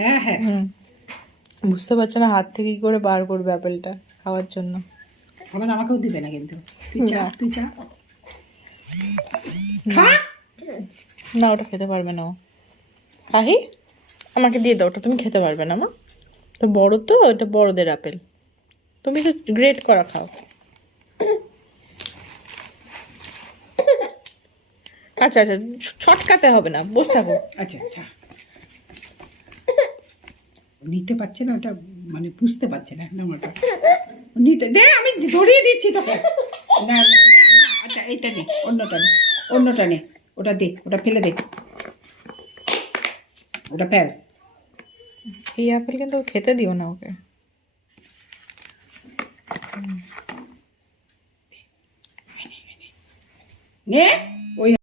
হ্যাঁ হ্যাঁ, বুঝতে পারছে না হাত থেকে কি করে বার করবে আপেলটা খাওয়ার জন্য। আবার আমাকেও দিবে না কিন্তু। তুই চা, না। তুই চা না, ওটা খেতে পারবে না ও। আহি, আমাকে দিয়ে দাও, ওটা তুমি খেতে পারবে না মা। তো বড়, তো এটা বড়দের আপেল, তুমি তো গ্রেট করা খাও। আচ্ছা আচ্ছা, ছটকাতে হবে না, বসে থাকো। আচ্ছা আচ্ছা, নিতে পারছে না ওটা, মানে বুঝতে পারছে না ওটা নিতে দে, আমি ধরিয়ে দিচ্ছি তোকে। না না না না, আচ্ছা এইটা নে, অন্যটা নে, অন্যটা নে, ওটা দে, ওটা ফেলে দে, ওটা ফেল। এই আপেল কিন্তু খেতে দিও না ওকে। নে ওই